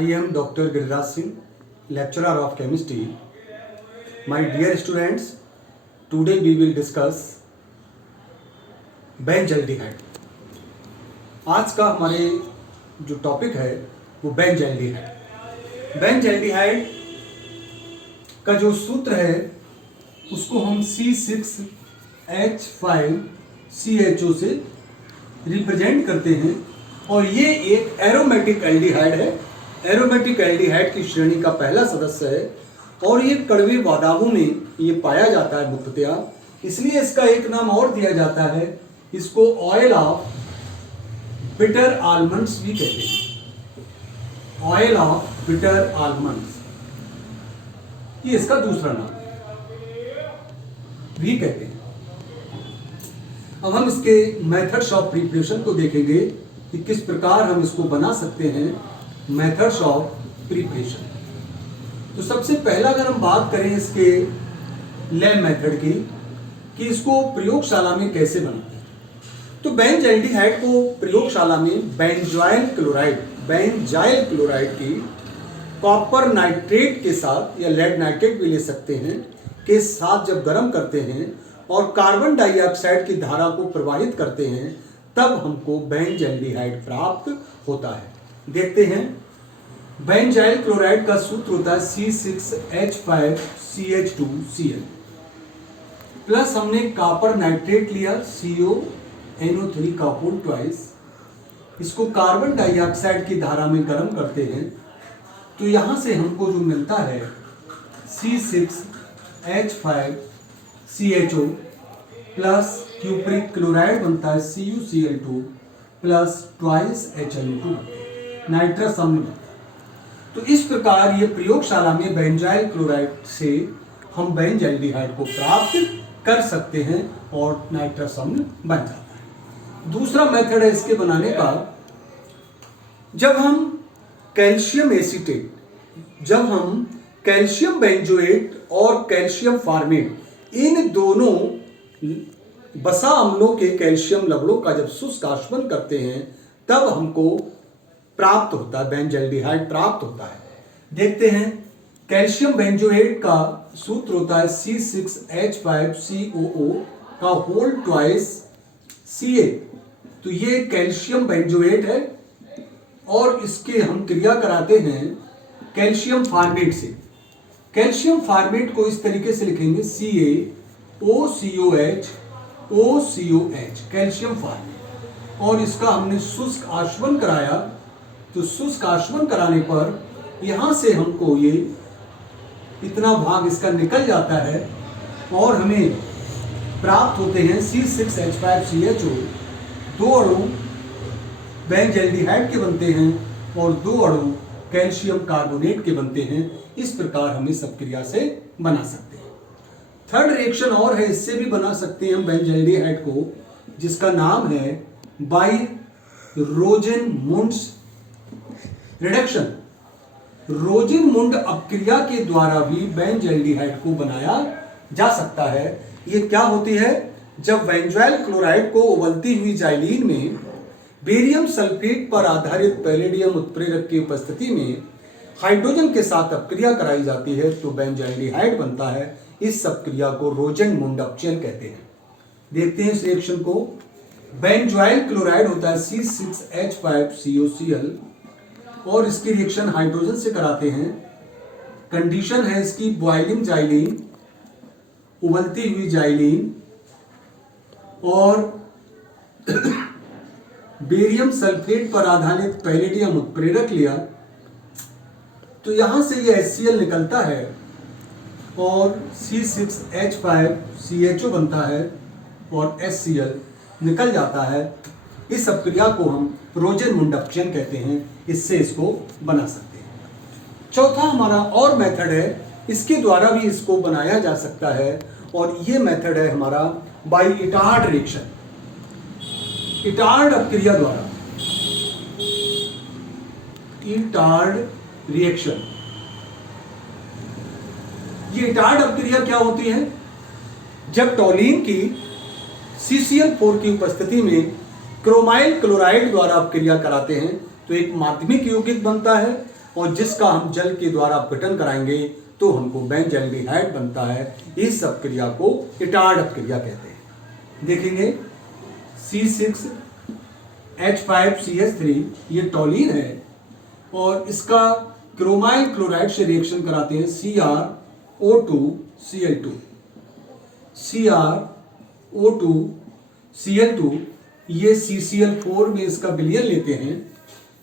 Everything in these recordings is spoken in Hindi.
I am Dr. Giriraj Singh, lecturer of chemistry. My dear students, today we will discuss benzaldehyde. आज का हमारे जो टॉपिक है वो बेंजल्डिहाइड। बेंजल्डिहाइड का जो सूत्र है उसको हम C6H5CHO से रिप्रेजेंट करते हैं और ये एक एरोमेटिक एल्डिहाइड है। एरोमेटिक एल्डिहाइड की श्रेणी का पहला सदस्य है और ये कड़वे वादामों में ये पाया जाता है मुख्यतया, इसलिए इसका एक नाम और दिया जाता है, इसको ऑयल ऑफ बिटर आलमंड्स भी कहते हैं। ऑयल ऑफ बिटर आलमंड्स ये इसका दूसरा नाम भी कहते हैं। अब हम इसके मेथड्स ऑफ प्रिपरेशन को देखेंगे कि किस प्रकार हम इसको बना सकते हैं। मेथड्स ऑफ प्रिपरेशन, तो सबसे पहला अगर हम बात करें इसके लैब मेथड की कि इसको प्रयोगशाला में कैसे बनाते हैं, तो बेंजल्डिहाइड को प्रयोगशाला में बेंजाइल क्लोराइड की कॉपर नाइट्रेट के साथ या लेड नाइट्रेट भी ले सकते हैं के साथ जब गर्म करते हैं और कार्बन डाइऑक्साइड की धारा को प्रवाहित करते हैं तब हमको बेंजल्डिहाइड प्राप्त होता है। देखते हैं, बेंजाइल क्लोराइड का सूत्र होता है C6H5CH2Cl प्लस हमने कॉपर नाइट्रेट लिया CONO3 का होल ट्वाइस, इसको कार्बन डाइऑक्साइड की धारा में गर्म करते हैं तो यहां से हमको जो मिलता है C6H5CHO प्लस क्यूप्रिक क्लोराइड बनता है CuCl2 plus twice HNO2 nitrous अम्ल। तो इस प्रकार ये प्रयोगशाला में बेंजाइल क्लोराइड से हम बेंजल्डिहाइड को प्राप्त कर सकते हैं और नाइट्रस अम्ल बन जाता है। दूसरा मेथड है इसके बनाने का, जब हम कैल्शियम बेंजोएट और कैल्शियम फार्मेट इन दोनों बसा अम्लों के कैल्शियम लवणों का जब शुष्क आशमन करते हैं तब हमको प्राप्त होता है बेंजल्डिहाइड प्राप्त होता है। देखते हैं, कैल्शियम बेंजोएट का सूत्र होता है C6H5COO का होल ट्वाइस Ca। तो ये कैल्शियम बेंजोएट है और इसके हम क्रिया कराते हैं कैल्शियम फार्मेट से। कैल्शियम फार्मेट को इस तरीके से लिखेंगे CaOCOH कैल्शियम फार्मेट, और इसका हमने शुष्क आशमन कराया तो शुष्क आशमन कराने पर यहां से हमको ये इतना भाग इसका निकल जाता है और हमें प्राप्त होते हैं C6H5CHO। दो अणु बेंजल्डिहाइड के बनते हैं और दो अणु कैल्शियम कार्बोनेट के बनते हैं। इस प्रकार हम इस अपक्रिया से बना सकते हैं। थर्ड रिएक्शन और है, इससे भी बना सकते हैं हम बेंजल्डिहाइड को, जिसका नाम है बाई-रोजेनमुंड्स रिडक्शन। रोजेनमुंड अपक्रिया के द्वारा भी बेंजल्डिहाइड को बनाया जा सकता है। ये क्या होती है, जब बेंजाइल क्लोराइड को उबलती हुई जाइलीन में बेरियम सल्फेट पर आधारित पैलेडियम उत्प्रेरक की उपस्थिति में हाइड्रोजन के साथ अपक्रिया कराई जाती है तो बेंजल्डिहाइड बनता है। इस अपक्रिया को रोजेनमुंड अपचयन कहते हैं। देखते हैं इस रिएक्शन को। बेंजाइल क्लोराइड होता है C6H5COCl और इसकी रिएक्शन हाइड्रोजन से कराते हैं। कंडीशन है इसकी बॉइलिंग जाइलीन, उबलती हुई जाइलीन और बेरियम सल्फेट पर आधारित पैलेडियम उत्प्रेरक लिया तो यहां से ये HCl निकलता है और C6H5CHO बनता है और HCl निकल जाता है। इस अपक्रिया को हम रोजेनमुंड अपचयन कहते हैं। इससे इसको बना सकते हैं। चौथा हमारा और मेथड है, इसके द्वारा भी इसको बनाया जा सकता है और ये मेथड है हमारा बाई इटार्ड रिएक्शन। इटार्ड अपक्रिया द्वारा, इटार्ड रिएक्शन, ये इटार्ड अपक्रिया क्या होती है, जब टोलीन की CCl4 की उपस्थिति में क्रोमाइल क्लोराइड द्वारा अपक्रिया कराते हैं तो एक माध्यमिक यौगिक बनता है और जिसका हम जल के द्वारा अपघटन कराएंगे तो हमको बेंजल्डिहाइड बनता है। इस अपक्रिया को इटार्ड अपक्रिया कहते हैं। देखेंगे C6H5CH3 ये टॉलिन है और इसका क्रोमाइल क्लोराइड से रिएक्शन कराते हैं CrO2Cl2। CrO2Cl2 ये CCl4 में इसका विलयन लेते हैं,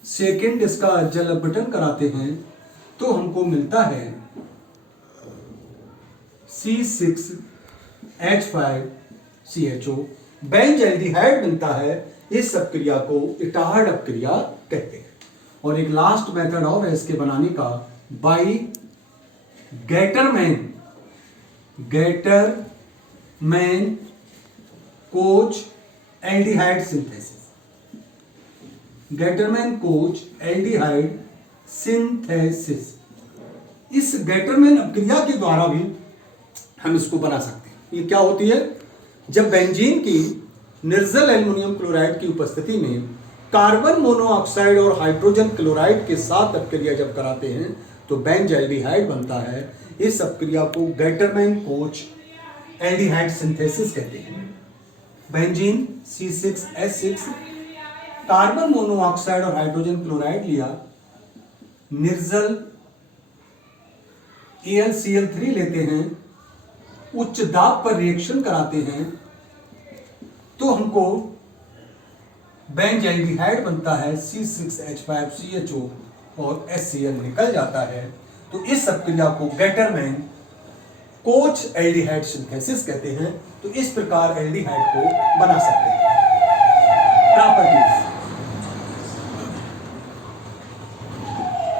सेकेंड इसका जल अपघटन कराते हैं तो हमको मिलता है C6H5CHO बेंजल्डिहाइड बनता है। इस अपक्रिया को इटार्ड अपक्रिया कहते हैं। और एक लास्ट मेथड और है इसके बनाने का, by Gattermann coach aldehyde synthesis. Gattermann-Koch aldehyde synthesis, इस गैटरमैन अपक्रिया के द्वारा भी हम इसको बना सकते हैं। ये क्या होती है? जब बेंजीन की निर्जल एल्युमिनियम क्लोराइड की उपस्थिति में कार्बन मोनोऑक्साइड और हाइड्रोजन क्लोराइड के साथ अपक्रिया जब कराते हैं तो बेंजल्डिहाइड बनता है। इस अपक्रिया को गैटरमैन-कोच एल्डिहाइड सिंथेसिस कहते हैं। बेंजीन C6H6 कार्बन मोनोऑक्साइड और हाइड्रोजन क्लोराइड लिया, निर्जल AlCl3 लेते हैं, उच्च दाब पर रिएक्शन कराते हैं तो हमको बेंजल्डिहाइड बनता है C6H5CHO और HCl निकल जाता है। तो इस अपक्रिया को गैटरमैन कोच एल्डिहाइड सिंथेसिस कहते हैं। तो इस प्रकार एल्डिहाइड को बना सकते हैं। प्रॉपर्टीज,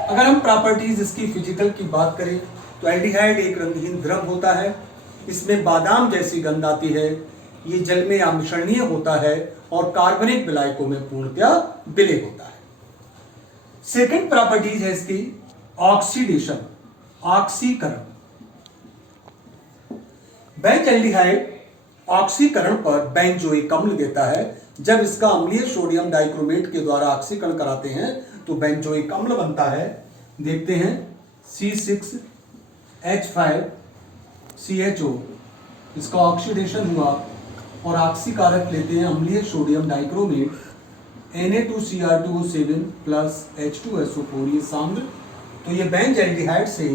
अगर हम प्रॉपर्टीज इसकी फिजिकल की बात करें तो एल्डिहाइड एक रंगहीन द्रव होता है, इसमें बादाम जैसी गंध आती है, ये जल में अमिश्रणीय होता है और कार्बनिक विलायकों में पूर्णतया विलय होता है। सेकंड प्रॉपर्टीज है इसकी ऑक्सीडेशन, ऑक्सीकरण। बेंजल्डिहाइड ऑक्सीकरण पर बेंजोइक अम्ल देता है। जब इसका अम्लीय सोडियम डाइक्रोमेट के द्वारा ऑक्सीकरण कराते हैं तो बेंजोइक अम्ल बनता है। देखते हैं C6H5CHO, इसका ऑक्सीडेशन हुआ और ऑक्सीकारक लेते हैं अम्लीय sodium dichromate Na2Cr2O7 plus H2SO4, ये साम्ल। तो ये बेंजल्डिहाइड से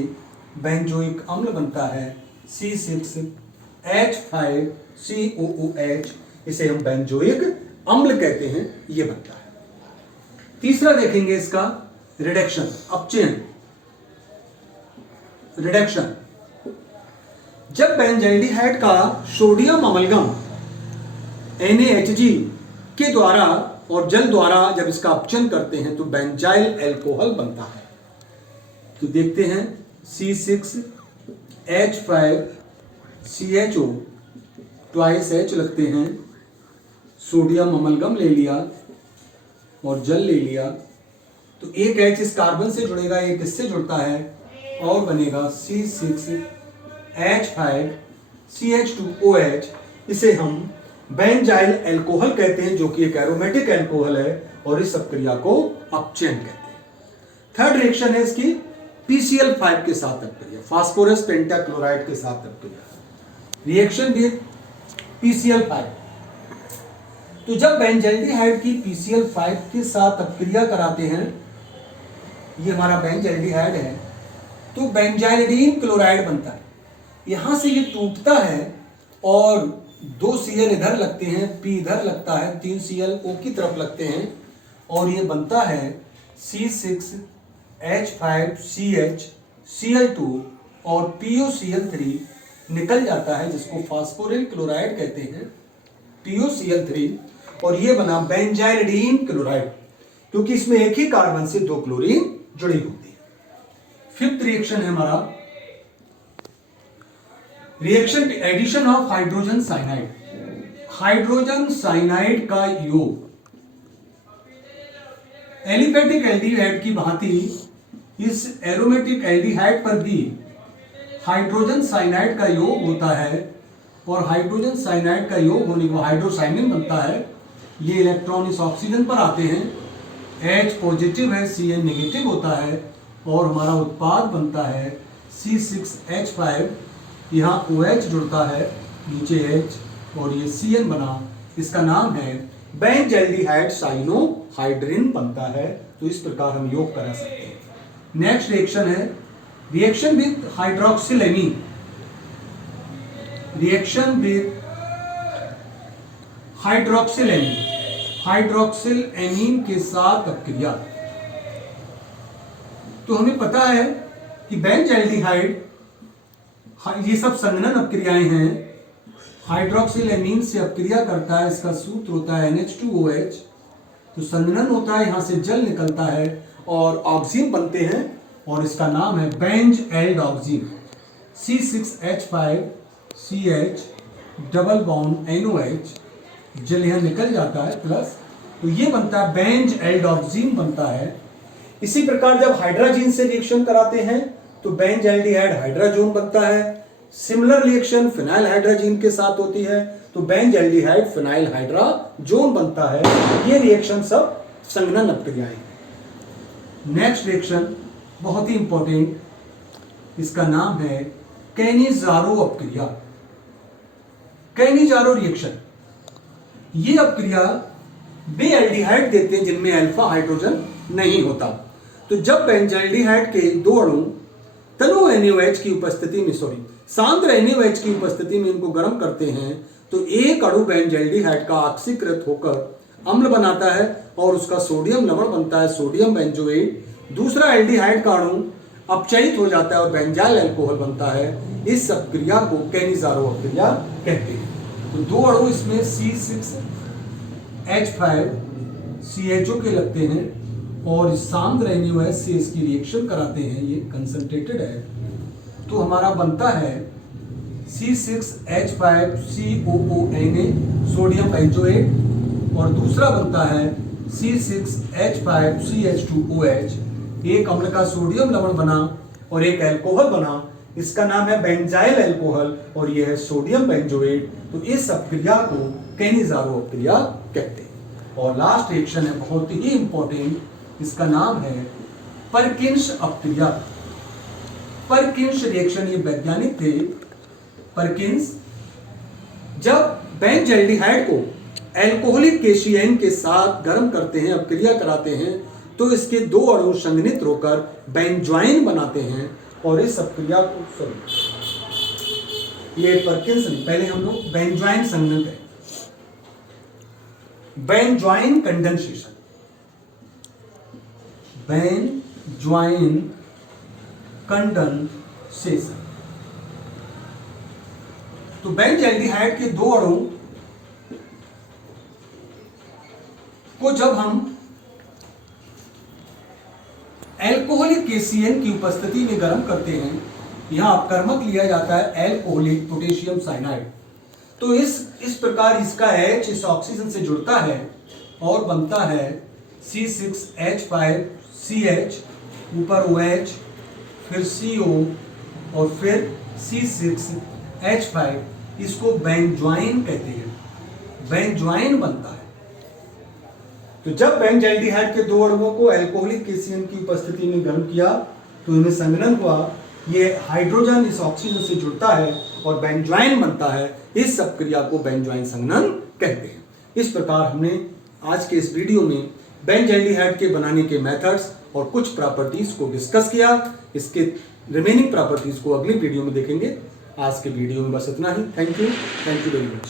बेंजोइक अम्ल बनता है C6H5COOH, इसे हम बेंजोइक अम्ल कहते हैं, ये बनता है। तीसरा देखेंगे इसका रिडक्शन, अपचयन। रिडक्शन, जब बेंजल्डिहाइड का सोडियम अमलगम NaHG के द्वारा और जल द्वारा जब इसका अपचयन करते हैं तो बेंजाइल अल्कोहल बनता है। तो देखते हैं C6H5CHO ट्वाइस H लगते हैं, सोडियम अमलगम ले लिया और जल ले लिया तो एक H इस कार्बन से जुड़ेगा, एक इससे जुड़ता है और बनेगा C6H5CH2OH। इसे हम बेंजाइल अल्कोहल कहते हैं जो कि एक एरोमेटिक अल्कोहल है और इस अपक्रिया को अपचयन कहते हैं। थर्ड रिएक्शन है इसकी PCl5 के साथ अपक्रिया, फास्फोरस पेंटाक्लोराइड के साथ अपक्रिया, रिएक्शन विद PCl5। तो जब बेंजल्डिहाइड की PCl5 के साथ अपक्रिया कराते हैं, ये हमारा बेंजल्डिहाइड है, तो बेंजाइलिडीन क्लोराइड बनता है। यहां से ये टूटता है और 2 Cl इधर लगते हैं, P इधर लगता है, 3 Cl O की तरफ लगते हैं और ये बनता है C6H5CHCl2 और POCl3 निकल जाता है, जिसको फास्फोरिल क्लोराइड कहते हैं, POCl3, और ये बना बेंजाइलिडीन क्लोराइड, क्योंकि इसमें एक ही कार्बन से 2 क्लोरीन जुड़ी होती है। फिफ्थ रिएक्शन है हमारा reaction addition of hydrogen cyanide. Hydrogen cyanide का योग एलिफेटिक एल्डिहाइड की भांति इस एरोमेटिक एल्डिहाइड पर भी हाइड्रोजन साइनाइड का योग होता है और हाइड्रोजन साइनाइड का योग होने को हाइड्रोसाइनिन बनता है। ये इलेक्ट्रॉन इस ऑक्सीजन पर आते हैं, H पॉजिटिव है, Cl नेगेटिव होता है और हमारा उत्पाद बनता है C6H5, यहाँ OH जुड़ता है, नीचे H और ये CN बना, इसका नाम है बेंजल्डिहाइड साइनोहाइड्रिन बनता है। तो इस प्रकार हम योग करा सकते हैं। नेक्स्ट रिएक्शन है रिएक्शन विद हाइड्रोक्सिलेमीन। रिएक्शन विद हाइड्रोक्सिलेमीन, हाइड्रोक्सिलेमीन के साथ अपक्रिया। तो हमें पता है कि बेंजल्डिहाइड, ये सब संघनन अपक्रियाएं हैं, हाइड्रोक्सिलेमीन से अपक्रिया करता है, इसका सूत्र होता है NH2OH। तो संघनन होता है, यहां से जल निकलता है और ऑक्सीजन बनते हैं और इसका नाम है benz aldoxime. C6H5CH double bond NOH, जल यहां निकल जाता है प्लस, तो ये बनता है बेंज एल्डोक्सिन बनता है। इसी प्रकार जब हाइड्रोजन से रिएक्शन कराते हैं तो बेंजल्डिहाइड हाइड्रोजोन बनता है। सिमिलर रिएक्शन फिनाइल हाइड्रोजन के साथ होती है तो बेंजल्डिहाइड फिनाइल हाइड्रोजोन बनता है। ये रिएक्शन सब संघनन अपक्रियाएं। नेक्स्ट रिएक्शन बहुत ही इंपॉर्टेंट, इसका नाम है कैनिजारो अपक्रिया। कैनिजारो रिएक्शन, ये अपक्रिया वे एल्डिहाइड देते हैं जिनमें अल्फा हाइड्रोजन नहीं होता। तो जब बेंजल्डिहाइड के दो अणु तनु NaOH की उपस्थिति में सांद्र NaOH की उपस्थिति में इनको गर्म करते हैं तो एक अणु बेंजल्डिहाइड का ऑक्सीकृत होकर अम्ल बनाता है और उसका सोडियम लवण बनता है, सोडियम बेंजोएट। दूसरा एल्डिहाइड का अणु अपचयित हो जाता है और बेंजाइल अल्कोहल बनता है। इस अपक्रिया को कैनिजारो अपक्रिया कहते हैं। तो दो अणु इसमें C6H5CHO के लगते हैं और सांद्र NaOH से इसकी रिएक्शन कराते हैं, ये कंसंट्रेटेड है। तो हमारा बनता है C6H5COONA सोडियम बेंजोएट और दूसरा बनता है C6H5CH2OH। एक अम्ल का सोडियम लवण बना और एक अल्कोहल बना, इसका नाम है बेंजाइल अल्कोहल और यह है सोडियम बेंजोएट। तो इस अपक्रिया को कैनिजारो अपक्रिया कहते हैं। और लास्ट रिएक्शन है बहुत ही इंपॉर्टेंट, इसका नाम है परकिंस अपक्रिया। परकिंस रिएक्शन, ये वैज्ञानिक थे परकिंस। जब बेंजल्डिहाइड को अल्कोहलिक केशियन के साथ गर्म करते हैं, अपक्रिया कराते हैं, तो इसके दो अणु संघनित होकर बेंजॉइन बनाते हैं और इस अपक्रिया को ये परकिंस नहीं, पहले हम लोग बेंजॉइन संघनन है, बेंजॉइन कंडेंसेशन, बेंजॉइन कंडेंसेशन। तो बेंजल्डिहाइड के दो अणु को जब हम एल्कोहलिक केसीएन की उपस्थिति में गर्म करते हैं, यहां अपकर्मक लिया जाता है एल्कोहलिक पोटेशियम साइनाइड। तो इस प्रकार इसका H इस ऑक्सीजन से जुड़ता है और बनता है C6H5CH, ऊपर OH, फिर CO और फिर C6H5। इसको बेंजॉइन कहते हैं, बेंजॉइन बनता है। तो जब बेंजल्डिहाइड के दो अणुओं को अल्कोहलिक केसीएन की उपस्थिति में गर्म किया तो इनमें संघनन हुआ, ये हाइड्रोजन इस ऑक्सीजन से जुड़ता है और बेंजॉइन बनता है। इस अपक्रिया को बेंजॉइन संघनन कहते हैं। इस प्रकार हमने आज के इस वीडियो में बेंजल्डिहाइड के बनाने के मेथड्स और कुछ प्रॉपर्टीज को डिस्कस किया। इसके रिमेनिंग प्रॉपर्टीज को अगली वीडियो में देखेंगे। आज के वीडियो में बस इतना ही। Thank you very much.